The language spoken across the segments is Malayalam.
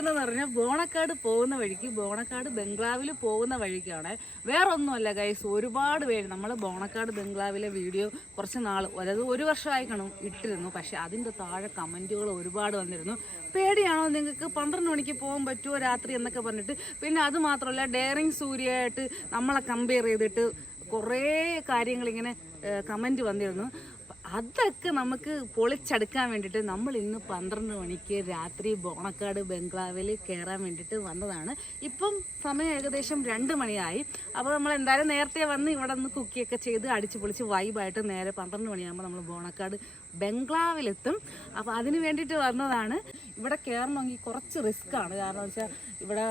നിൽക്കുന്നതെന്ന് പറഞ്ഞാൽ ബോണക്കാട് പോകുന്ന വഴിക്ക് ബോണക്കാട് ബംഗ്ലാവിൽ പോകുന്ന വഴിക്കാണ്. വേറെ ഒന്നുമല്ല ഗൈസ് ഒരുപാട് പേര് നമ്മൾ ബോണക്കാട് ബംഗ്ലാവിലെ വീഡിയോ കുറച്ച് നാൾ അതായത് ഒരു വർഷമായി കാണും ഇട്ടിരുന്നു. പക്ഷെ അതിന്റെ താഴെ കമന്റുകൾ ഒരുപാട് വന്നിരുന്നു. പേടിയാണോ നിങ്ങൾക്ക്? പന്ത്രണ്ട് മണിക്ക് പോകാൻ പറ്റുമോ രാത്രി എന്നൊക്കെ പറഞ്ഞിട്ട്. പിന്നെ അത് മാത്രമല്ല ഡെയറിങ് സൂര്യയായിട്ട് നമ്മളെ കമ്പയർ ചെയ്തിട്ട് കുറേ കാര്യങ്ങളിങ്ങനെ കമന്റ് വന്നിരുന്നു. അതൊക്കെ നമുക്ക് പൊളിച്ചെടുക്കാൻ വേണ്ടിയിട്ട് നമ്മൾ ഇന്ന് പന്ത്രണ്ട് മണിക്ക് രാത്രി ബോണക്കാട് ബംഗ്ലാവിൽ കയറാൻ വേണ്ടിയിട്ട് വന്നതാണ്. ഇപ്പം സമയം ഏകദേശം രണ്ട് മണിയായി. അപ്പോൾ നമ്മൾ എന്തായാലും നേരത്തെ വന്ന് ഇവിടെ നിന്ന് കുക്കിയൊക്കെ ചെയ്ത് അടിച്ച് പൊളിച്ച് വൈബായിട്ട് നേരെ പന്ത്രണ്ട് മണിയാകുമ്പോൾ നമ്മൾ ബോണക്കാട് ബംഗ്ലാവിലെത്തും. അപ്പോൾ അതിന് വേണ്ടിയിട്ട് വന്നതാണ്. ഇവിടെ കയറണമെങ്കിൽ കുറച്ച് റിസ്ക്കാണ് കാരണം വെച്ചാൽ ഇവിടെ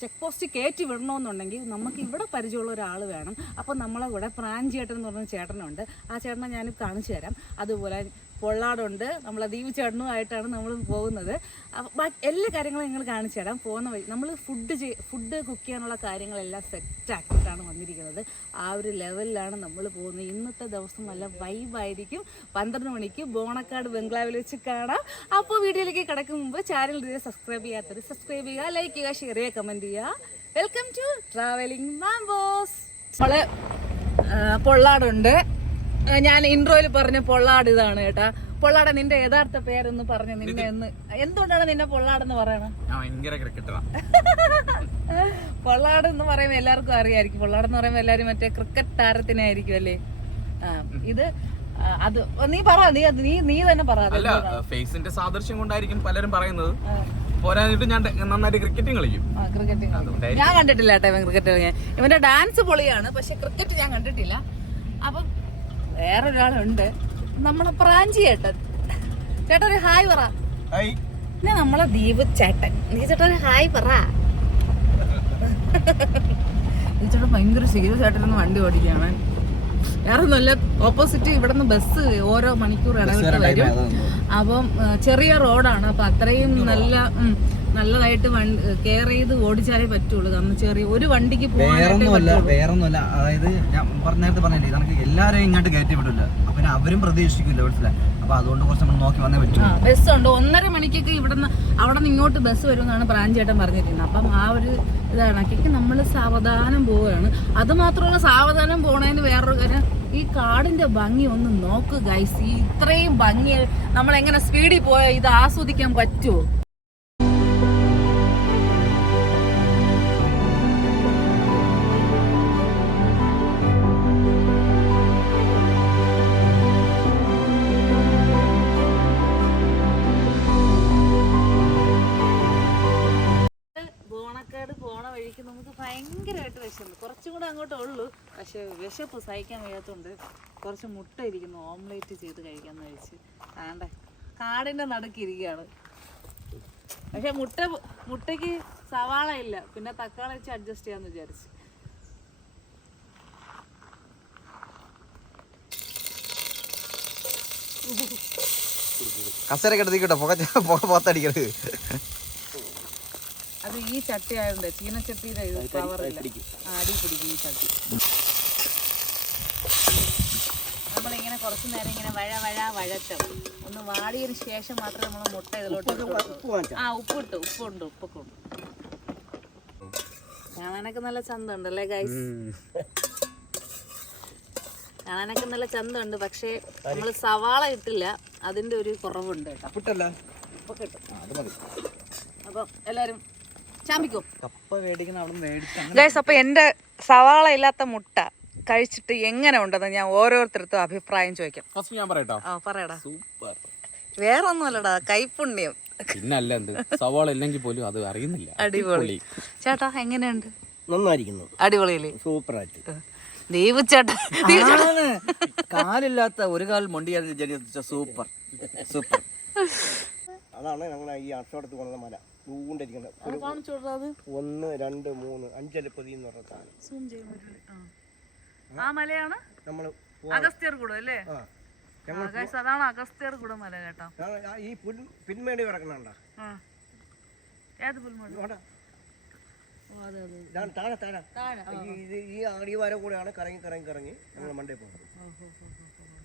ചെക്ക് പോസ്റ്റ് കയറ്റി വിടണമെന്നുണ്ടെങ്കിൽ നമുക്ക് ഇവിടെ പരിചയമുള്ള ഒരാൾ വേണം. അപ്പോൾ നമ്മളെ ഇവിടെ പ്രാഞ്ചേട്ടൻ എന്ന് പറഞ്ഞ ചേട്ടനുണ്ട്. ആ ചേട്ടനെ ഞാൻ കാണിച്ചു തരാം. അതുപോലെ പൊള്ളാടുണ്ട്. നമ്മൾ ദീപ് ചേട്ടനുമായിട്ടാണ് നമ്മൾ പോകുന്നത്. ബാക്കി എല്ലാ കാര്യങ്ങളും നിങ്ങൾ കാണിച്ചു തരാം. പോകുന്ന വഴി നമ്മൾ ഫുഡ് ചെയ് ഫുഡ് കുക്ക് ചെയ്യാനുള്ള കാര്യങ്ങളെല്ലാം സെറ്റ് ആക്കിയിട്ടാണ് വന്നിരിക്കുന്നത്. ആ ഒരു ലെവലിലാണ് നമ്മൾ പോകുന്നത്. ഇന്നത്തെ ദിവസം നല്ല വൈബായിരിക്കും പന്ത്രണ്ട് മണിക്ക് ബോണക്കാട് ബംഗ്ലാവിൽ വെച്ച് കാണാം. അപ്പോൾ വീഡിയോയിലേക്ക് കിടക്കും മുമ്പ് ചാനൽ ഇതുവരെ സബ്സ്ക്രൈബ് ചെയ്യാത്തവർ സബ്സ്ക്രൈബ് ചെയ്യുക ലൈക്ക് ചെയ്യുക ഷെയർ ചെയ്യുക കമന്റ് ചെയ്യുക. വെൽക്കം ടു ട്രാവലിംഗ് മാംബോസ് നമ്മൾ പൊള്ളാടുണ്ട്. ഞാൻ ഇൻട്രോയിൽ പറഞ്ഞ പൊള്ളാട് ഇതാണ് കേട്ടാ. പൊള്ളാട നിന്റെ യഥാർത്ഥ പേരെന്ന് പറഞ്ഞു നിന്നെ എന്ന്. എന്തുകൊണ്ടാണ് നിന്നെ പൊള്ളാടെന്ന് ക്രിക്കറ്ററാ പൊള്ളാട് എന്ന് പറയുമ്പോ എല്ലാവർക്കും അറിയായിരിക്കും. പൊള്ളാട് എന്ന് പറയുമ്പോ എല്ലാവരും മറ്റേ ക്രിക്കറ്റ് താരത്തിനായിരിക്കും അല്ലേ? ആ ഇത് അത് നീ പറ നീ നീ നീ തന്നെ പറ. അല്ല ഫേസിന്റെ സാദൃശ്യം കൊണ്ടായിരിക്കും പലരും പറയുന്നത്. പോരാഞ്ഞിട്ട് ഞാൻ നന്നായിട്ട് ക്രിക്കറ്റും കളിക്കും. ഞാൻ കണ്ടിട്ടില്ല കേട്ടോ ഇവൻ ക്രിക്കറ്റ് ഇവന്റെ ഡാൻസ് പൊളിയാണ് പക്ഷെ ക്രിക്കറ്റ് ഞാൻ കണ്ടിട്ടില്ല. അപ്പം വേറൊരാളുണ്ട്. നമ്മളെ പ്രാഞ്ചി ചേട്ടൻ ചേട്ടൻ ഒരു ഹായ്. പറ പിന്നെ നമ്മളെ ദീപ് ചേട്ടൻ. നീ ചേട്ടൻ ഒരു ഹായ് പറ. ചേട്ടൻ ഭയങ്കര സീരിയസ് ആയിട്ടിരുന്ന് വണ്ടി ഓടിക്കുകയാണ്. വേറെ നല്ല ഓപ്പോസിറ്റ് ഇവിടെ നിന്ന് ബസ് ഓരോ മണിക്കൂർ ഇടവിട്ട് വരും. അപ്പം ചെറിയ റോഡാണ് അപ്പൊ അത്രയും നല്ല നല്ലതായിട്ട് കെയർ ചെയ്ത് ഓടിച്ചാലേ പറ്റുള്ളൂ. കാരണം ചെറിയ ഒരു വണ്ടിക്ക് വേറൊന്നുമല്ല വേറൊന്നുമല്ല. അതായത് ഞാൻ പറഞ്ഞ നേരത്തെ പറഞ്ഞില്ലേ നമുക്ക് എല്ലാവരെയും ഇങ്ങോട്ട് കയറ്റി വിടില്ല. അപ്പൊ അവരും പ്രതീക്ഷിക്കില്ല മനസ്സിലായി? അപ്പൊ അതുകൊണ്ട് കുറച്ച് നമ്മൾ നോക്കി വന്നേ പറ്റും. ബസ് ഉണ്ട് ഒന്നര മണിക്കൊക്കെ ഇവിടെ നിന്ന് അവിടെ നിന്ന് ഇങ്ങോട്ട് ബസ് വരുമെന്നാണ് പ്രാഞ്ചേട്ടൻ പറഞ്ഞിരിക്കുന്നത് അപ്പം ആ ഒരു ഇതാണ്. അക്കൊക്കെ നമ്മൾ സാവധാനം പോവുകയാണ്. അത് മാത്രമല്ല സാവധാനം പോണതിന് വേറൊരു കാര്യം. ഈ കാടിന്റെ ഭംഗി ഒന്ന് നോക്ക് ഗൈസ് ഈ ഇത്രയും ഭംഗി നമ്മൾ എങ്ങനെ സ്പീഡിൽ പോയാൽ ഇത് ആസ്വദിക്കാൻ പറ്റുമോ അങ്ങോട്ടേ ഉള്ളൂ പക്ഷെ വിശപ്പ് സഹിക്കാൻ വയ്യാത്തതുകൊണ്ട് കുറച്ച് മുട്ട ഇരിക്കുന്നു ഓംലേറ്റ് ചെയ്ത് കഴിക്കാമെന്ന് കഴിച്ച് ആണ്ടേ കാടിന്റെ നടുക്കിരിക്കുകയാണ് പക്ഷെ മുട്ട മുട്ടയ്ക്ക് സവാള ഇല്ല പിന്നെ തക്കാളി വെച്ച് അഡ്ജസ്റ്റ് ചെയ്യാന്ന് വിചാരിച്ച്. കസരൊക്കെ എടുത്തിക്കട്ടോ പുക പുക പുറത്തടിക്കരുത് അത് ഈ ചട്ടി ആയതുകൊണ്ട് ചീനച്ചട്ടിയുടെ പവർ അടി പിടിക്കും ഈ ചട്ടി. നമ്മളിങ്ങനെ കുറച്ച് നേരം ഇങ്ങനെ വഴ വഴ വഴറ്റം ഒന്ന് വാടിയതിന് ശേഷം മാത്രം നമ്മൾ മുട്ട ഇതിലോട്ട്. ആ ഉപ്പിട്ട് ഉപ്പുണ്ട് ഉപ്പൊക്കെ ഉണ്ട് കാണാനൊക്കെ നല്ല ചന്തമുണ്ടല്ലേ ഗൈസ് കാണാനൊക്കെ നല്ല ചന്തമുണ്ട് പക്ഷേ നമ്മൾ സവാള ഇട്ടില്ല. അതിന്റെ ഒരു കുറവുണ്ട് കേട്ടോ. അപ്പൊ ഉപ്പ് കിട്ടും അപ്പം എല്ലാവരും മേടിച്ച ഗൈസ് അപ്പൊ എന്റെ സവാള ഇല്ലാത്ത മുട്ട കഴിച്ചിട്ട് എങ്ങനെ ഉണ്ടെന്ന് ഞാൻ ഓരോരുത്തർക്കും അഭിപ്രായം ചോദിക്കാം. ഫസ്റ്റ് ഞാൻ പറയട്ടോ. ആ പറയടാ. സൂപ്പർ വേറെ ഒന്നുമല്ലടാ കൈപ്പുണ്യം. പിന്നല്ല എന്ത്? സവാള ഇല്ലെങ്കിൽ പോലും അത് അറിയുന്നില്ല. അടിപൊളി. ചേട്ടാ എങ്ങനെയുണ്ട്? നന്നായിരിക്കുന്നു. അടിപൊളിയല്ലേ? സൂപ്പറായിട്ട് ദീപു കാലില്ലാത്ത ഒരു കാൽ മൊണ്ടിയാൽ ജനിച്ച സൂപ്പർ. സൂപ്പർ. അതാണ് ഞങ്ങൾ ഈ അർഷോടത്ത് കൊണ്ടുവന്ന മല. അത്? ഒന്ന് രണ്ട് മൂന്ന് അഞ്ചലിപ്പതി എന്ന് പറഞ്ഞ സാധനം. ആ. മലയാണ്? നമ്മൾ അഗസ്ത്യർ കൂടം അല്ലേ? അതാണ് അഗസ്ത്യർ കൂടം മല കേട്ടോ. ഈ പിന്മേടി കിടക്കണണ്ട. ഏത് പുൽമേട്? താഴെ താഴെ. ഈ ഇത് ഈ അടിവാരം കൂടെയാണ് കറങ്ങി കറങ്ങി കറങ്ങി. നമ്മൾ മണ്ടേ പോകുന്നത്.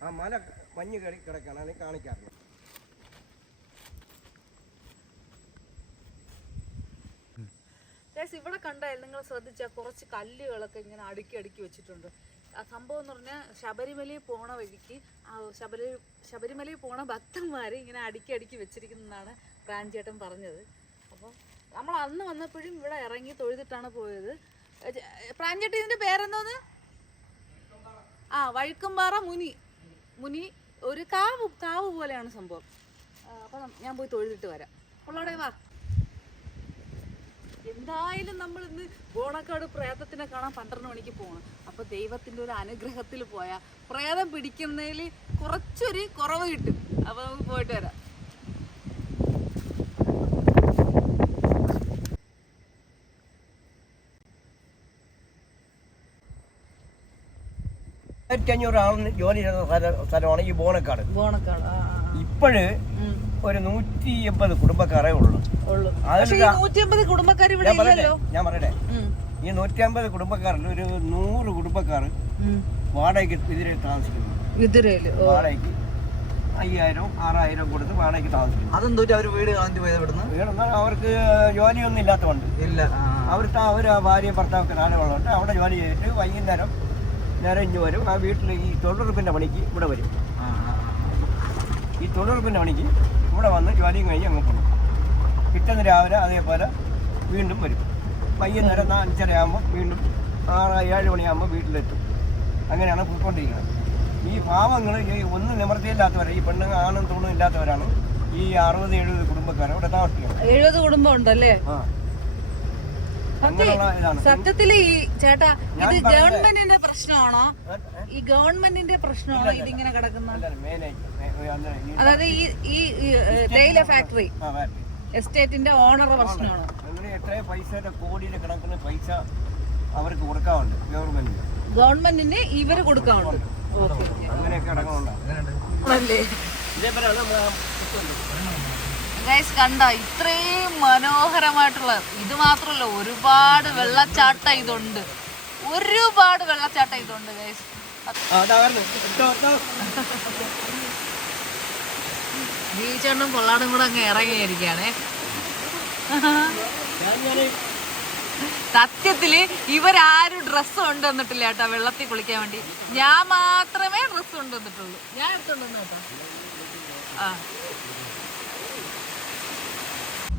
ആ മല മഞ്ഞ് കിടക്കാണ്. അതിനെ കാണിക്കാറില്ല ഗൈസ് ഇവിടെ കണ്ടാൽ നിങ്ങൾ ശ്രദ്ധിച്ചാൽ കുറച്ച് കല്ലുകളൊക്കെ ഇങ്ങനെ അടുക്കി അടുക്കി വെച്ചിട്ടുണ്ട്. ആ സംഭവം എന്ന് പറഞ്ഞാൽ ശബരിമലയിൽ പോണ വഴിക്ക് ശബരി ശബരിമലയിൽ പോണ ഭക്തന്മാർ ഇങ്ങനെ അടുക്കി അടുക്കി വെച്ചിരിക്കുന്നതാണ് പ്രാഞ്ചേട്ടൻ പറഞ്ഞത്. അപ്പോൾ നമ്മൾ അന്ന് വന്നപ്പോഴും ഇവിടെ ഇറങ്ങി തൊഴുതിട്ടാണ് പോയത്. പ്രാഞ്ചേട്ടൻ ഇതിന്റെ പേരെന്തോന്ന്? ആ വഴുക്കുംപാറ മുനി. മുനി ഒരു കാവ് കാവ് പോലെയാണ് സംഭവം. അപ്പം ഞാൻ പോയി തൊഴുതിട്ട് വരാം. ഉള്ളോടെ വാ. എന്തായാലും നമ്മൾ ഇന്ന് ബോണക്കാട് പ്രേതത്തിനെ കാണാൻ പന്ത്രണ്ട് മണിക്ക് പോകണം അപ്പൊ ദൈവത്തിന്റെ ഒരു അനുഗ്രഹത്തിൽ പോയാൽ പ്രേതം പിടിക്കുന്നതിൽ കുറച്ചൊരു കുറവ് കിട്ടും. അപ്പൊ നമുക്ക് പോയിട്ട് വരാം. ആയിരത്തി അഞ്ഞൂറ് ആളിന് ജോലി ചെയ്ത സ്ഥലമാണ് ഈ ബോണക്കാട്. ബോണക്കാട്. ഇപ്പോഴ് ഒരു നൂറ്റി എൺപത് കുടുംബക്കാരേ ഉള്ളൂ ഞാൻ പറയട്ടെ ഞാൻ പറയട്ടെ. ഈ നൂറ്റി അമ്പത് കുടുംബക്കാരിൽ ഒരു നൂറ് കുടുംബക്കാർ. വാടകയ്ക്ക് എതിരെ താമസിക്കുന്നു. വാടകയ്ക്ക് അയ്യായിരം ആറായിരം കൊടുത്ത് വാടകയ്ക്ക് താമസിക്കുന്നു. അതെന്തോട്ട് അവർ വീട് കളഞ്ഞു പോയത് ഇവിടുന്ന്? വീടെന്നാൽ അവർക്ക് ജോലിയൊന്നും ഇല്ലാത്തതുകൊണ്ട്. ഇല്ല. അവർക്ക് അവർ ഭാര്യ ഭർത്താവൊക്കെ ഉള്ളതുകൊണ്ട് അവിടെ ജോലി ചെയ്തിട്ട് വൈകുന്നേരം നേരം ഇഞ്ഞ് വരും. ആ വീട്ടിൽ ഈ തൊഴിലുറപ്പിന്റെ പണിക്ക് ഇവിടെ വരും. ഈ തൊഴിലുറപ്പിന്റെ പണിക്ക് ഇവിടെ വന്ന് ജോലിയും കഴിഞ്ഞ് അങ്ങ് പോകും. പിറ്റേന്ന് രാവിലെ അതേപോലെ വീണ്ടും വരും. വൈകുന്നേരം അഞ്ചര ആകുമ്പോൾ വീണ്ടും ആറ് ഏഴ് മണിയാകുമ്പോൾ വീട്ടിലെത്തും. അങ്ങനെയാണ് പോയിക്കൊണ്ടിരിക്കുന്നത്. ഈ പാവങ്ങൾ ഈ ഒന്നും നിവർത്തിയില്ലാത്തവരെ ഈ പെണ്ണുങ്ങൾ ആണും തൂണും ഇല്ലാത്തവരാണ് ഈ അറുപത് എഴുപത് കുടുംബക്കാരെ ഇവിടെ താമസിക്കുന്നത്. എഴുപത് കുടുംബം ഉണ്ടല്ലേ? ആ. സത്യത്തിൽ ഈ ചേട്ടാ ഇത് ഗവൺമെന്റിന്റെ പ്രശ്നമാണോ? ഈ ഗവൺമെന്റിന്റെ പ്രശ്നമാണോ ഇതിങ്ങനെ കിടക്കുന്ന അല്ല മെയിനായിട്ട് മേ- അന്ന് ഈ- അതായത് ഈ ഈ തേയില ഫാക്ടറി എസ്റ്റേറ്റിന്റെ ഓണർ പ്രശ്നമാണോ? എത്രയോ പൈസയുടെ പൈസ അവർക്ക് കൊടുക്കാറുണ്ട് ഗവൺമെന്റിന്. ഗവൺമെന്റിന് ഇവർ കൊടുക്കാനുണ്ട് ഓക്കെ അങ്ങനെയൊക്കെ നമ്മൾ ഗൈസ് കണ്ട ഇത്രയും മനോഹരമായിട്ടുള്ള ഇത് മാത്രമല്ല ഒരുപാട് വെള്ളച്ചാട്ട ഇതുണ്ട്. ഒരുപാട് വെള്ളച്ചാട്ട ഇതുണ്ട് ഗൈസ് ബീച്ചണ്ണും കൊള്ളാടും കൂടെ അങ്ങ് ഇറങ്ങിയിരിക്കുകയാണേ. സത്യത്തിൽ ഇവരാരും ഡ്രസ്സ് കൊണ്ടുവന്നിട്ടില്ല കേട്ടോ വെള്ളത്തിൽ കുളിക്കാൻ വേണ്ടി. ഞാൻ മാത്രമേ ഡ്രസ്സ് കൊണ്ടുവന്നിട്ടുള്ളൂ ഞാൻ എടുത്തോണ്ട് കേട്ടോ ആ.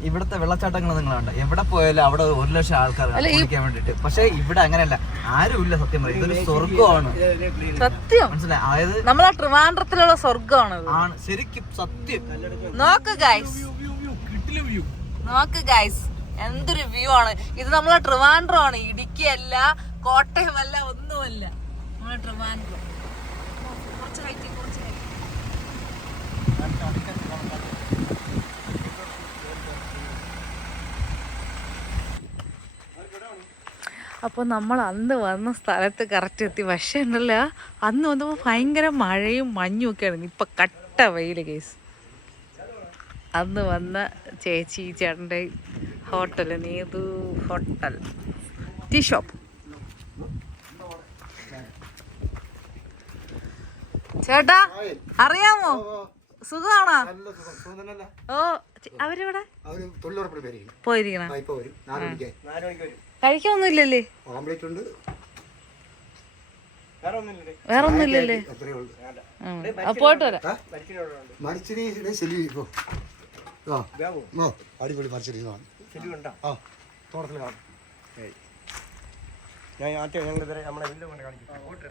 ഇവിടുത്തെ വെള്ളച്ചാട്ടങ്ങൾ നിങ്ങൾ കണ്ട എവിടെ പോയാലും അവിടെ ഒരു ലക്ഷം ആൾക്കാർ കുളിക്കാൻ വേണ്ടിട്ട് പക്ഷെ ഇവിടെ അങ്ങനെയല്ല. ആരും ഇല്ല സത്യം പറയും ഇതൊരു സ്വർഗമാണ് സത്യം. മനസ്സിലായി? അതായത് നമ്മളെ ട്രിവാൻഡ്രത്തിലുള്ള സ്വർഗമാണ് ആണ്. ശരിക്കും സത്യം. നോക്ക് ഗൈസ് നോക്ക് ഗൈസ് എന്തൊരു വ്യൂ ആണ്. ഇത് നമ്മളെ ട്രിവാൻഡ്രം ആണ് ഇടുക്കി അല്ല കോട്ടയം അല്ല ഒന്നുമല്ല. നമ്മളെ ട്രിവാൻഡ്രം. കുറച്ച് height, അപ്പോൾ നമ്മൾ അന്ന് വന്ന സ്ഥലത്ത് കറക്റ്റ് എത്തി. പക്ഷേ ഉണ്ടല്ല അന്ന് വന്നപ്പോൾ ഭയങ്കര മഴയും മഞ്ഞും ഒക്കെ ആയിരുന്നു. ഇപ്പം കട്ട വെയിൽ കേസ് അന്ന് വന്ന ചേച്ചി ചേട്ടന്റെ hotel Neethu hotel tea shop. ചേട്ടാ അറിയാമോ? സുഖമാണോ? ഓ അവരിവിടെ? പോയിരിക്കണ? ഇപ്പൊ ഓംലെറ്റ് ഉണ്ട്. വേറെ ഒന്നുമില്ലേ വേറെ ഒന്നുമില്ലല്ലേ പോയിട്ട് വരാം. ശരി ഇപ്പോ അടിപൊളി ഉണ്ടോ? ആ. തോട്ടത്തിൽ കാണും. ഞാൻ ആദ്യം ഞങ്ങൾ ഇതുവരെ നമ്മളെ വീട് കൊണ്ട് കാണിക്കും. ഓട്ടെ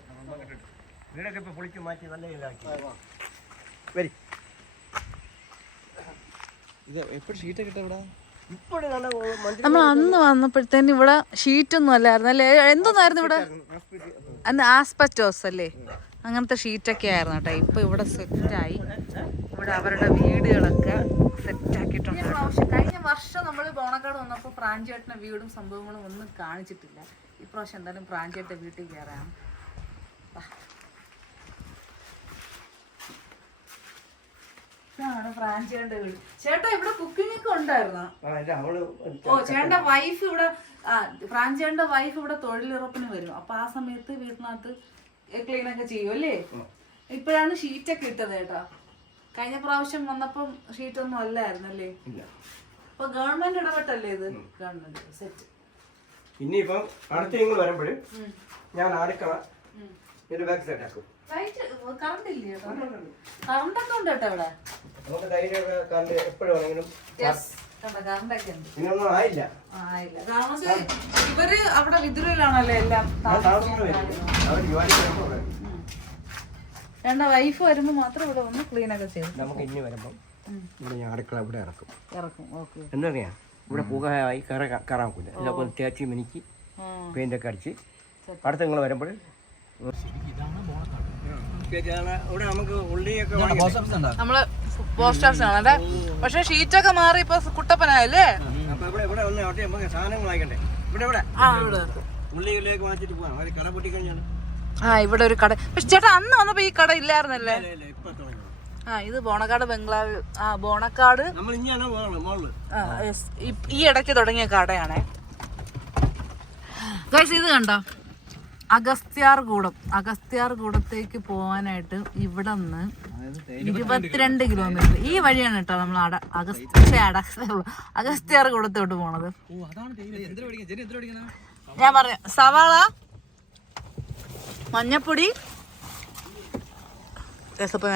വീടൊക്കെ ഇപ്പൊ പൊളിച്ച് മാറ്റി നല്ല ഇതാക്കി. വരി. ഇത് എപ്പോഴും ഷീറ്റൊക്കെ ഇട്ട ഇവിടെ നമ്മൾ അന്ന് വന്നപ്പോഴത്തേന് ഇവിടെ ഷീറ്റൊന്നും അല്ലായിരുന്നു അല്ലേ? എന്തോന്നായിരുന്നു ഇവിടെ? അന്ന് ആസ്പെറ്റോസ് അല്ലേ? അങ്ങനത്തെ ഷീറ്റൊക്കെ ആയിരുന്നു കേട്ടോ. ഇപ്പൊ ഇവിടെ സെറ്റായി. ഇവിടെ അവരുടെ വീടുകളൊക്കെ സെറ്റ് ആക്കിയിട്ടുണ്ട് കഴിഞ്ഞ വർഷം നമ്മൾ ബോണക്കാട് വന്നപ്പോൾ പ്രാഞ്ചേട്ടന്റെ വീടും സംഭവങ്ങളും ഒന്നും കാണിച്ചിട്ടില്ല. ഇപ്രാവശ്യം എന്തായാലും പ്രാഞ്ചേട്ടന്റെ വീട്ടിൽ കയറാം. ഇതാണ് ഫ്രാഞ്ചേട്ടന്റെ വീട്. ചേട്ടാ ഇവിടെ കുക്കിംഗ് ഒക്കെ ഉണ്ടായിരുന്നോ? അവൾ ഓ ചേട്ടന്റെ വൈഫ് ഇവിടെ ആ വൈഫ് ഇവിടെ തൊഴിലുറപ്പിന് വരും. അപ്പൊ ആ സമയത്ത് വീട്ടിനകത്ത് ക്ലീൻ ഒക്കെ ചെയ്യും അല്ലേ? ഇപ്പഴാണ് ഷീറ്റ് ഒക്കെ ഇട്ടത് ചേട്ടാ കഴിഞ്ഞ പ്രാവശ്യം വന്നപ്പം ഷീറ്റ് ഒന്നും അല്ലായിരുന്നു അല്ലേ? ഇല്ല. അപ്പൊ ഗവൺമെന്റ് ഇടപെട്ടല്ലേ ഇത്? ഗവൺമെന്റ് സെറ്റ് ഇനിയിപ്പം അടുത്ത നിങ്ങൾ വരുമ്പോൾ ഞാൻ അടുക്കള ബാക്ക് സൈഡ് ആക്കും. കറണ്ട് ഇല്ലേ? ചേട്ടാ കറണ്ട് ഒക്കെ ഉണ്ട് കേട്ടോ ഇവിടെ. നമുക്ക് ധൈര്യമൊക്കെ കണ്ട് എപ്പോഴും വേണമെങ്കിലും യെസ് കണ്ട കറണ്ട് ഒക്കെ ആയില്ല. ആ കാരണം ഇവർ അവിടെ വിദുരയിലാണല്ലോ എല്ലാം രണ്ട വൈഫ് വരുമ്പോ മാത്രം ഇവിടെ വന്ന് ക്ലീൻ ഒക്കെ ചെയ്യും. നമുക്ക് ഇനി വരുമ്പോ ഇവിടെ ഞാൻ അടുക്കള ഇവിടെ ഇറക്കും. ഇറക്കും. ഓക്കെ എന്തറിയാം ഇവിടെ പുകയായി കറ കറാക്കൂല തേച്ച് മിനിക്ക് ഒക്കെ അടിച്ച് അടുത്ത നിങ്ങൾ വരുമ്പോൾ ഇവിടെ നമുക്ക് ഉള്ളിയൊക്കെ പോസ്റ്റ് ഓഫീസ് ഉണ്ടോ നമ്മൾ പോസ്റ്റ് ഓഫീസ് ആണ്. പക്ഷെ ഷീറ്റൊക്കെ മാറി ഇപ്പൊ കുട്ടപ്പനായല്ലേ? ആ ഇവിടെ ഒരു കട പക്ഷെ ചേട്ടാ അന്ന് വന്നപ്പോ ഈ കട ഇല്ലായിരുന്നല്ലേ? ആ ഇത് ബോണക്കാട് ബംഗ്ലാവ് ആ ബോണക്കാട്. ഈ ഇടയ്ക്ക് തുടങ്ങിയ കടയാണേ. ഗൈസ് ഇത് കണ്ടോ? അഗസ്ത്യാർ കൂടം അഗസ്ത്യാർ കൂടത്തേക്ക് പോകാനായിട്ട് ഇവിടെ നിന്ന് ഇരുപത്തിരണ്ട് കിലോമീറ്റർ ഈ വഴിയാണ് കേട്ടോ നമ്മൾ അട അഗസ്ത്യ അഗസ്ത്യാർ കൂടത്തോട്ട് പോണത്. ഞാൻ പറയാം. സവാള മഞ്ഞപ്പൊടി. രസപ്പ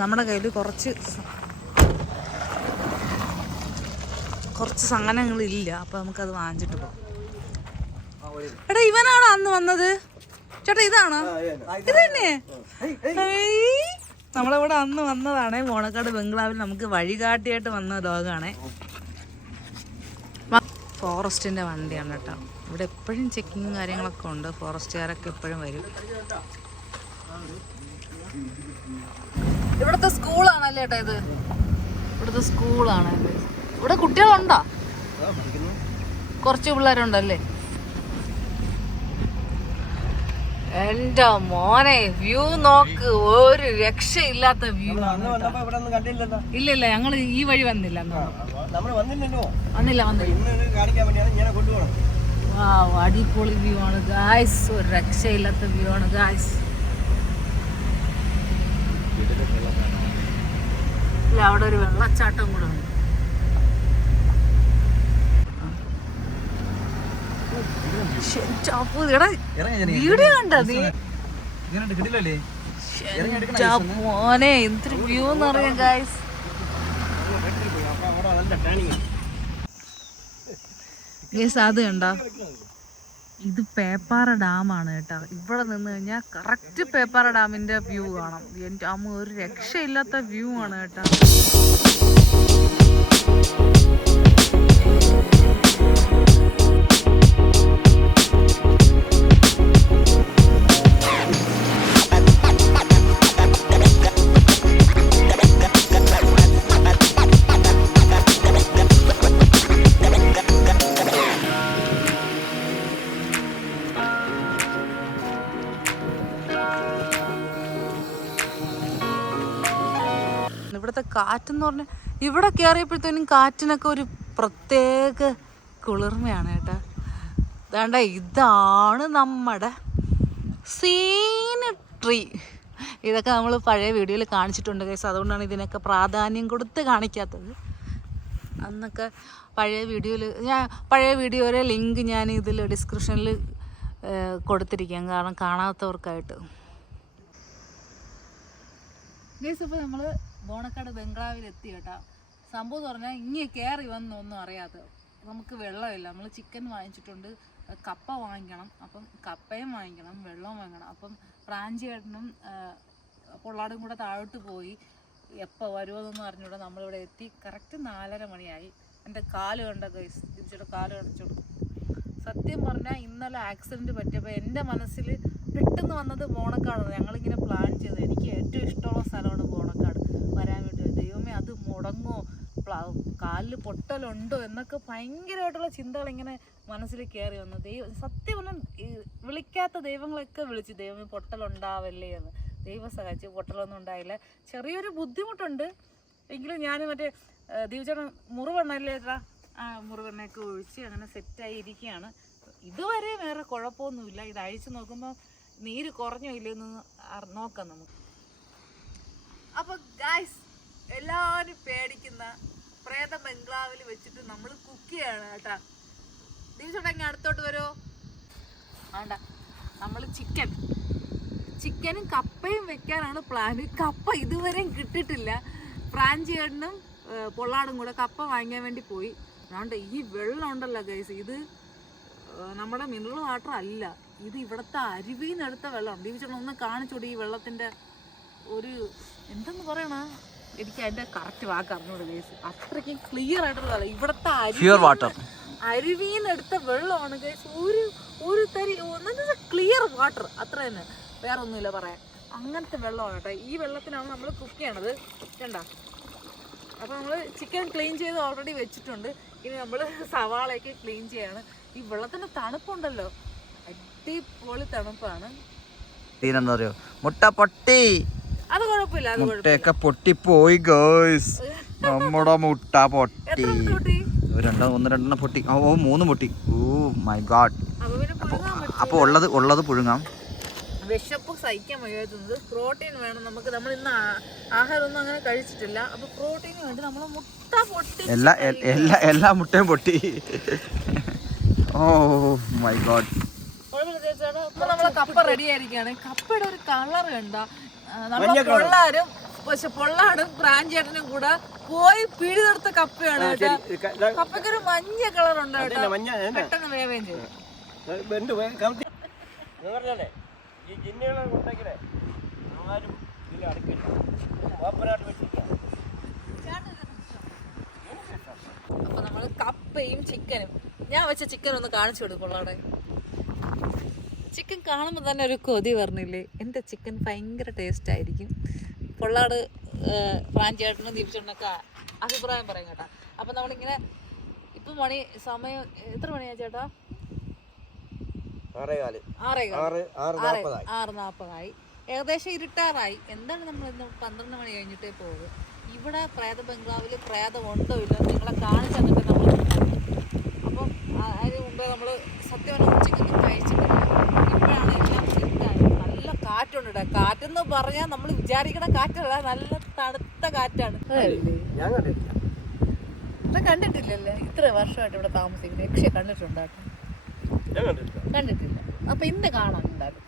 നമ്മുടെ കയ്യിൽ കുറച്ച് കുറച്ച് സാധനങ്ങളില്ല. അപ്പൊ നമുക്കത് വാങ്ങിച്ചിട്ട് പോകാം എടാ ഇവനാണോ അന്ന് വന്നത്? ചേട്ടാ ഇതാണോ? ഇത് തന്നെ അന്ന് വന്നതാണേ മോണക്കാട് ബംഗ്ലാവിൽ നമുക്ക് വഴികാട്ടിയായിട്ട് വന്ന ഡോഗാണേ ഫോറസ്റ്റിന്റെ വണ്ടിയാണ് കേട്ടോ. ഇവിടെ എപ്പോഴും ചെക്കിങ്ങും കാര്യങ്ങളൊക്കെ ഉണ്ട്. ഫോറസ്റ്റുകാരൊക്കെ എപ്പോഴും വരും. ഇവിടുത്തെ സ്കൂളാണല്ലേ ചേട്ടാ ഇത്? ഇവിടുത്തെ സ്കൂളാണ്. ഇവിടെ കുട്ടികളുണ്ടോ? കുറച്ച് പിള്ളേരുണ്ടല്ലേ? എന്റെ മോനെ വ്യൂ നോക്ക്. ഒരു രക്ഷയില്ലാത്ത വ്യൂ ഇല്ല ഇല്ല ഞങ്ങൾ ഈ വഴി വന്നില്ല അടിപൊളി വ്യൂ ആണ് ഗായ്സ് ഒരു രക്ഷയില്ലാത്ത വ്യൂ ആണ് ഗായ്സ് ഇല്ല അവിടെ ഒരു വെള്ളച്ചാട്ടം കൂടെ ഉണ്ട്. വീഡിയോ കണ്ടോ നീ? മോനെ എന്തൊരു വ്യൂ എന്ന് ഗായ്സ് ഗേസ് അത് കണ്ടോ? ഇത് പേപ്പാറ ഡാമാണ് കേട്ടോ. ഇവിടെ നിന്ന് കഴിഞ്ഞാൽ കറക്റ്റ് പേപ്പാറ ഡാമിന്റെ വ്യൂ കാണാം. എന്റെ അമ്മ ഒരു രക്ഷയില്ലാത്ത വ്യൂ ആണ് കേട്ടോ. കാറ്റെന്ന് പറഞ്ഞാൽ ഇവിടെ കയറിയപ്പോഴത്തേനും കാറ്റിനൊക്കെ ഒരു പ്രത്യേക കുളിർമയാണ് കേട്ടോ. വേണ്ട ഇതാണ് നമ്മുടെ സീന് ട്രീ ഇതൊക്കെ നമ്മൾ പഴയ വീഡിയോയിൽ കാണിച്ചിട്ടുണ്ട് കേസ് അതുകൊണ്ടാണ് ഇതിനൊക്കെ പ്രാധാന്യം കൊടുത്ത് കാണിക്കാത്തത്. അന്നൊക്കെ പഴയ വീഡിയോയിൽ ഞാൻ പഴയ വീഡിയോയുടെ ലിങ്ക് ഞാൻ ഇതിൽ ഡിസ്ക്രിപ്ഷനിൽ കൊടുത്തിരിക്കാം. കാരണം കാണാത്തവർക്കായിട്ട്. ഗേസ് അപ്പോൾ നമ്മൾ ബോണക്കാട് ബംഗ്ലാവിൽ എത്തി കേട്ടാ. സംഭവം എന്ന് പറഞ്ഞാൽ ഇങ്ങനെ കയറി വന്നൊന്നും അറിയാതെ നമുക്ക് വെള്ളമില്ല. നമ്മൾ ചിക്കൻ വാങ്ങിച്ചിട്ടുണ്ട്. കപ്പ വാങ്ങിക്കണം. അപ്പം കപ്പയും വാങ്ങിക്കണം. വെള്ളവും വാങ്ങണം അപ്പം പ്രാഞ്ചേട്ടനും പൊള്ളാടും കൂടെ താഴോട്ട് പോയി. എപ്പോൾ വരുമെന്നൊന്നും അറിഞ്ഞൂടെ. നമ്മളിവിടെ എത്തി. കറക്റ്റ് നാലര മണിയായി. എന്റെ കാൽ കണ്ട ഗൈസ് തിരിച്ചിട്ട് കാൽ കൊടുക്കും സത്യം പറഞ്ഞാൽ ഇന്നലെ ആക്സിഡന്റ് പറ്റിയപ്പോൾ എന്റെ മനസ്സിൽ പെട്ടെന്ന് വന്നത് ബോണക്കാടാണ്. ഞങ്ങളിങ്ങനെ പ്ലാൻ ചെയ്തത്. എനിക്ക് ഏറ്റവും ഇഷ്ടമുള്ള സ്ഥലമാണ് ബോണക്കാട്. വരാൻ വേണ്ടി ദൈവമേ അത് മുടങ്ങോ? കാലിൽ പൊട്ടലുണ്ടോ? എന്നൊക്കെ ഭയങ്കരമായിട്ടുള്ള ചിന്തകൾ ഇങ്ങനെ മനസ്സിൽ കയറി വന്നു. ദൈവം സത്യം പറഞ്ഞാൽ വിളിക്കാത്ത ദൈവങ്ങളൊക്കെ വിളിച്ചു ദൈവമേ പൊട്ടലുണ്ടാവല്ലേ എന്ന്. ദൈവം സഹായിച്ചു പൊട്ടലൊന്നും ഉണ്ടായില്ല. ചെറിയൊരു ബുദ്ധിമുട്ടുണ്ട്. എങ്കിലും ഞാൻ മറ്റേ ദീപചേട്ടൻ മുറിവെണ്ണല്ലേ ആ മുറിവെണ്ണയൊക്കെ ഒഴിച്ച് അങ്ങനെ സെറ്റായി ഇരിക്കുകയാണ് ഇതുവരെ വേറെ കുഴപ്പമൊന്നുമില്ല. ഇത് അഴിച്ചു നോക്കുമ്പോൾ നീര് കുറഞ്ഞോ ഇല്ലയോ അറി- നോക്കാം നമുക്ക്. അപ്പൊ ഗായ്സ് എല്ലാവരും പേടിക്കുന്ന പ്രേത ബംഗ്ലാവിൽ വെച്ചിട്ട് നമ്മൾ കുക്ക് ചെയ്യാണ് കേട്ടാ. ദിവസം അടുത്തോട്ട് വരുമോ വേണ്ട നമ്മൾ ചിക്കൻ ചിക്കനും കപ്പയും വെക്കാനാണ് പ്ലാൻ കപ്പ ഇതുവരെയും കിട്ടിയിട്ടില്ല. പ്രാഞ്ചേട്ടനും പൊള്ളാടും കൂടെ കപ്പ വാങ്ങിക്കാൻ വേണ്ടി പോയി. അതുകൊണ്ട് ഈ വെള്ളം ഉണ്ടല്ലോ ഗൈസ് ഇത് നമ്മുടെ മിനറൽ വാട്ടർ അല്ല. ഇത് ഇവിടുത്തെ എടുത്ത വെള്ളം. ദിവസം ഒന്ന് കാണിച്ചോടി ഈ വെള്ളത്തിന്റെ ഒരു എന്തെന്ന് പറയണ? എനിക്ക് അതിന്റെ കറക്റ്റ് വാക്ക് അറിഞ്ഞൂടെ ഗൈസ് അത്രയ്ക്ക് ക്ലിയർ ആയിട്ടുള്ള ഇവിടത്തെ ഇവിടുത്തെ പ്യുവർ വാട്ടർ അരുവിയിൽ നിന്ന് എടുത്ത വെള്ളമാണ് ഗൈസ് ഒരു ഒരു തരി ക്ലിയർ വാട്ടർ അത്ര തന്നെ. വേറെ ഒന്നുമില്ല പറയാൻ അങ്ങനത്തെ വെള്ളമാണ് കേട്ടോ. ഈ വെള്ളത്തിനാണ് നമ്മൾ കുക്ക് ചെയ്യണത്. കണ്ട? അപ്പോൾ നമ്മൾ ചിക്കൻ ക്ലീൻ ചെയ്ത് ഓൾറെഡി വെച്ചിട്ടുണ്ട്. ഇനി നമ്മൾ സവാളയൊക്കെ ക്ലീൻ ചെയ്യാണ്. ഈ വെള്ളത്തിന് തണുപ്പുണ്ടല്ലോ. അടിപൊളി തണുപ്പാണ്. മുട്ട പൊട്ടി! അത് കുഴപ്പമില്ല അത് മുട്ടയൊക്കെ പൊട്ടിപ്പോയി ഗേൾസ് നമ്മുടെ മുട്ട പൊട്ടി. രണ്ടോ ഒന്ന് രണ്ടെണ്ണം പൊട്ടി. ഓ മൂന്ന് പൊട്ടി. ഓ മൈ ഗാഡ് അപ്പൊ അപ്പൊ അപ്പോൾ ഉള്ളത് ഉള്ളത് പുഴുങ്ങാം. വിശപ്പ് സഹിക്കാൻ വയ്യാത്തത് പ്രോട്ടീൻ വേണം നമുക്ക്. നമ്മൾ ഇന്ന് ആഹാരമൊന്നും അങ്ങനെ കഴിച്ചിട്ടില്ല. അപ്പൊ പ്രോട്ടീന് വേണ്ടി നമ്മൾ മുട്ട പൊട്ടി എല്ലാ എല്ലാ എല്ലാ മുട്ടയും പൊട്ടി. ഓ മൈ ഗോഡ് ഇപ്പൊ നമ്മളെ കപ്പ റെഡി ആയിരിക്കാണ് കപ്പയുടെ ഒരു കളർ കണ്ട നമ്മളെ പൊള്ളാരും പക്ഷെ പൊള്ളാടും പ്രാഞ്ചേട്ടനും കൂടെ പോയി പിഴുതെടുത്ത കപ്പയാണ് കേട്ടോ. കപ്പയ്ക്ക് ഒരു മഞ്ഞ കളർ ഉണ്ട് കേട്ടോ. പെട്ടെന്ന് വേവേം ചെയ്യും. ഈ ജിന്നുകളെ ആരും ഇതിൽ അടുക്കില്ല. ഓപ്പനായിട്ട് വെച്ചിരിക്കുക അപ്പൊ നമ്മൾ കപ്പയും ചിക്കനും. ഞാൻ വെച്ച ചിക്കൻ ഒന്ന് കാണിച്ചു കൊടുക്കുള്ളൂ പൊള്ളാടെ. ചിക്കൻ കാണുമ്പോൾ തന്നെ ഒരു കൊതി പറഞ്ഞില്ലേ എന്റെ ചിക്കൻ ഭയങ്കര ടേസ്റ്റ് ആയിരിക്കും. പൊള്ളാട് പ്രാഞ്ചേട്ടനും ദീപിച്ചേട്ടനൊക്കെ അഭിപ്രായം പറയും കേട്ടാ. അപ്പം നമ്മളിങ്ങനെ ഇപ്പം മണി സമയം എത്ര മണിയാ ചേട്ടാ? ആറേ നാൽപ്പതായി ഏകദേശം ഇരുട്ടാറായി. എന്താണ് നമ്മൾ ഇന്ന് പന്ത്രണ്ട് മണി കഴിഞ്ഞിട്ടേ പോകും ഇവിടെ പ്രേത ബംഗ്ലാവിൽ പ്രേതം ഉണ്ടോ ഇല്ലോ നിങ്ങളെ കാണിച്ചു തന്നിട്ട് നമ്മൾ അപ്പം അതിന് മുമ്പേ നമ്മൾ സത്യം ഉച്ചയ്ക്കൊന്നും കഴിച്ചിട്ടില്ല ഇപ്പോഴാണ് എല്ലാം സെറ്റായത് നല്ല കാറ്റുണ്ട് കാറ്റ് എന്ന് പറഞ്ഞാൽ നമ്മൾ വിചാരിക്കണ കാറ്റല്ല നല്ല തണുത്ത കാറ്റാണ്. ഞാൻ കണ്ടിട്ടില്ല. ഇവിടെ കണ്ടിട്ടില്ലല്ലേ? ഇത്ര വർഷമായിട്ട് ഇവിടെ താമസിക്കുന്നത് പക്ഷേ കണ്ടിട്ടുണ്ടായിരുന്നു. ഞാൻ കണ്ടിട്ടില്ല. അപ്പൊ ഇന്ന് കാണാൻ ഉണ്ടാകും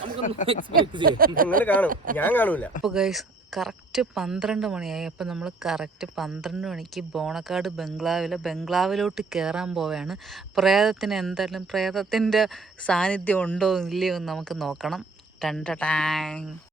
നമുക്കൊന്ന് എക്സ്പീരിയൻസ് ചെയ്യാം. നിങ്ങൾ കാണും. ഞാൻ കാണൂല. അപ്പോൾ ഗൈസ് കറക്റ്റ് പന്ത്രണ്ട് മണിയായി. അപ്പോൾ നമ്മൾ കറക്റ്റ് പന്ത്രണ്ട് മണിക്ക് ബോണക്കാട് ബംഗ്ലാവിലെ ബംഗ്ലാവിലോട്ട് കയറാൻ പോവുകയാണ് പ്രേതത്തിന് എന്തായാലും പ്രേതത്തിന്റെ സാന്നിധ്യം ഉണ്ടോ ഇല്ലയോ എന്ന് നമുക്ക് നോക്കണം. dun, dun, dun.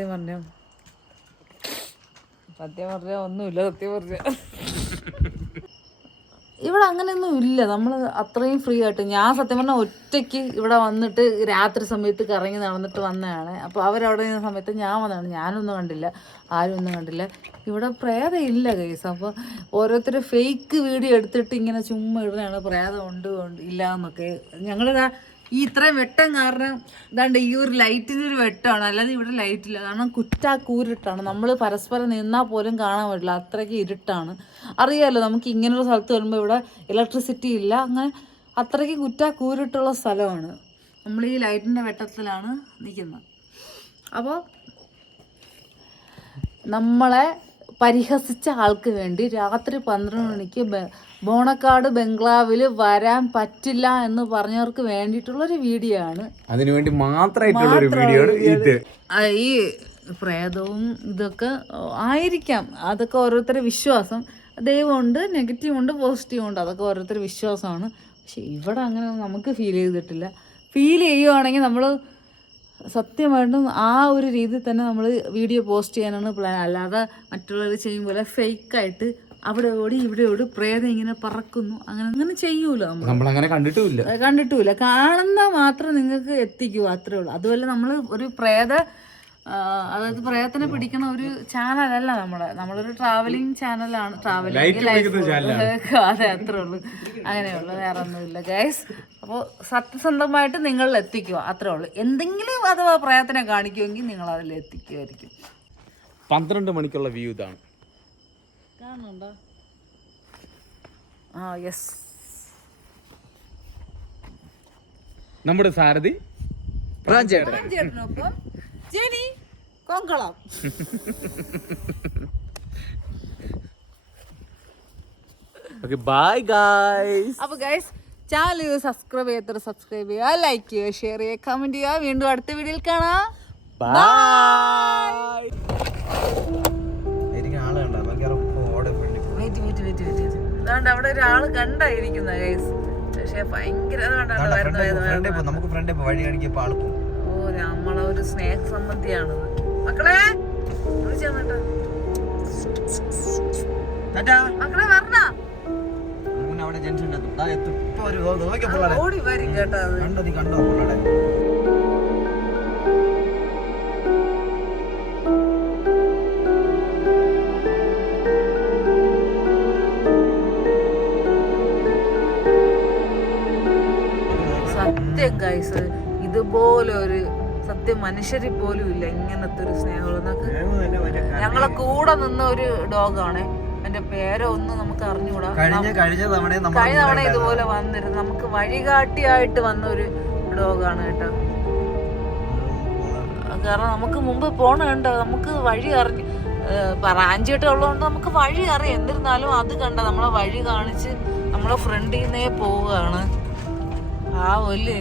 സത്യം പറഞ്ഞ? സത്യം പറഞ്ഞ ഒന്നുമില്ല സത്യം പറഞ്ഞ. ഇവിടെ അങ്ങനെയൊന്നും ഇല്ല. നമ്മൾ അത്രയും ഫ്രീ ആയിട്ട്. ഞാൻ സത്യം പറഞ്ഞാൽ ഒറ്റയ്ക്ക് ഇവിടെ വന്നിട്ട് രാത്രി സമയത്ത് കറങ്ങി നടന്നിട്ട് വന്നതാണ്. അപ്പോൾ അവരവിടെ നിന്ന സമയത്ത് ഞാൻ വന്നതാണ്. ഞാനൊന്നും കണ്ടില്ല. ആരും ഒന്നും കണ്ടില്ല. ഇവിടെ പ്രേതം ഇല്ല കേസ് അപ്പോൾ ഓരോരുത്തർ ഫേക്ക് വീഡിയോ എടുത്തിട്ട് ഇങ്ങനെ ചുമ്മാ ഇടുന്നതാണ് പ്രേതം ഉണ്ട് ഇല്ല എന്നൊക്കെ ഞങ്ങളിതാ ഈ ഇത്രയും വെട്ടം കാരണം ഇതാണ്ട് ഈ ഒരു ലൈറ്റിന്റെ ഒരു വെട്ടമാണ് അല്ലാതെ ഇവിടെ ലൈറ്റില്ല കാരണം കുറ്റാ കൂരിട്ടാണ് നമ്മൾ പരസ്പരം നിന്നാൽ പോലും കാണാൻ പറ്റില്ല. അത്രയ്ക്ക് ഇരുട്ടാണ്. അറിയാമല്ലോ നമുക്ക് ഇങ്ങനൊരു സ്ഥലത്ത് വരുമ്പോൾ ഇവിടെ ഇലക്ട്രിസിറ്റി ഇല്ല. അങ്ങനെ അത്രയ്ക്ക് കുറ്റാ കൂരിട്ടുള്ള സ്ഥലമാണ്. നമ്മൾ ഈ ലൈറ്റിന്റെ വെട്ടത്തിലാണ് നിൽക്കുന്നത് അപ്പോൾ നമ്മളെ പരിഹസിച്ച ആൾക്ക് വേണ്ടി രാത്രി പന്ത്രണ്ട് മണിക്ക് ബോണക്കാട് ബംഗ്ലാവിൽ വരാൻ പറ്റില്ല എന്ന് പറഞ്ഞവർക്ക് വേണ്ടിയിട്ടുള്ളൊരു വീഡിയോ ആണ് അതിനുവേണ്ടി മാത്രമായിട്ടുള്ള ഒരു വീഡിയോ ആണ് ഇത്. ഈ പ്രേതവും ഇതൊക്കെ ആയിരിക്കാം. അതൊക്കെ ഓരോരുത്തരുടെ വിശ്വാസം. ദൈവമുണ്ട് നെഗറ്റീവ് ഉണ്ട് പോസിറ്റീവ് ഉണ്ട്. അതൊക്കെ ഓരോരുത്തരുടെ വിശ്വാസമാണ്. പക്ഷെ ഇവിടെ അങ്ങനെ നമുക്ക് ഫീൽ ചെയ്തിട്ടില്ല. ഫീൽ ചെയ്യുവാണെങ്കിൽ നമ്മൾ സത്യമായിട്ടും ആ ഒരു രീതിയിൽ തന്നെ നമ്മൾ വീഡിയോ പോസ്റ്റ് ചെയ്യാനാണ് പ്ലാൻ അല്ലാതെ മറ്റുള്ളവർ ചെയ്യും പോലെ ഫേക്കായിട്ട് അവിടെ ഓടി ഇവിടെ ഓടി പ്രേതം ഇങ്ങനെ പറക്കുന്നു. അങ്ങനെ അങ്ങനെ ചെയ്യൂല നമ്മൾ. അങ്ങനെ കണ്ടിട്ടുമില്ല. കണ്ടിട്ടില്ല കണ്ടിട്ടുമില്ല. കാണുന്ന മാത്രം നിങ്ങൾക്ക് എത്തിക്കൂ അത്രേ ഉള്ളൂ. അതുപോലെ നമ്മൾ ഒരു പ്രേത അതായത് പ്രേതത്തിനെ പിടിക്കുന്ന ഒരു ചാനലല്ല നമ്മുടെ നമ്മളൊരു ട്രാവലിംഗ് ചാനലാണ് ട്രാവലിംഗ് ലൈഫ് അതെ അത്രേ ഉള്ളൂ. അങ്ങനെയുള്ളൂ വേറെ ഒന്നുമില്ല ഗൈസ് അപ്പോൾ സത്യസന്ധമായിട്ട് നിങ്ങളിൽ എത്തിക്കുക അത്രേ ഉള്ളൂ. എന്തെങ്കിലും അഥവാ പ്രേതത്തിനെ കാണിക്കുമെങ്കിൽ നിങ്ങൾ അതിൽ എത്തിക്കുമായിരിക്കും. പന്ത്രണ്ട് മണിക്കുള്ള വ്യൂ ഇതാണ്. കാണുന്നുണ്ടോ? ആ യെസ് നമ്മുടെ സാരഥി പ്രാഞ്ചേട്ടനൊപ്പം ചേട്ടനൊപ്പം Jeni Konkalam. Okay bye guys അപ്പൊ ഗൈസ് ചാനൽ സബ്സ്ക്രൈബ് ചെയ്യാത്തവർ സബ്സ്ക്രൈബ് ചെയ്യുക ലൈക്ക് ചെയ്യുക ഷെയർ ചെയ്യുക കമന്റ് ചെയ്യുക. വീണ്ടും അടുത്ത വീഡിയോയിൽ കാണാം. അതുകൊണ്ട് അവിടെ ഒരാൾ കണ്ടായിരിക്കുന്ന ഗൈസ് പക്ഷെ ഭയങ്കര അതുകൊണ്ടാണ് വരുന്നത് നമുക്ക് ഫ്രണ്ട് വഴി പോകും. ഓ നമ്മളെ ഒരു സ്നേഹ സംബന്ധിയാണത്. മക്കളെ മക്കളെ വരണ? അവിടെ ജംഗ്ഷൻ എത്തും. ഓടി വരും കേട്ടോ കണ്ടോ നീ കണ്ടോ പിള്ളേരെ സത്യം ഗൈസ് ഇതുപോലെ ഒരു സത്യം മനുഷ്യരിൽ പോലും ഇല്ല ഇങ്ങനത്തെ ഒരു സ്നേഹമുള്ള ഞങ്ങളെ കൂടെ നിന്ന ഒരു ഡോഗാണ്. എന്റെ പേരോ ഒന്നും നമുക്ക് അറിഞ്ഞുകൂടാ. കഴിഞ്ഞ തവണ ഇതുപോലെ വന്നിരുന്നു. നമുക്ക് വഴികാട്ടിയായിട്ട് വന്ന ഒരു ഡോഗാണ് കേട്ടോ. കാരണം നമുക്ക് മുമ്പ് പോണ കണ്ട? നമുക്ക് വഴി അറിഞ്ഞ് റാഞ്ചിട്ട് ഉള്ളതുകൊണ്ട് നമുക്ക് വഴി അറിയാം. എന്നിരുന്നാലും അത് കണ്ട നമ്മളെ വഴി കാണിച്ച് നമ്മളെ ഫ്രണ്ടിൽ നിന്നേ പോവുകയാണ്. ആ ഒല്ലേ.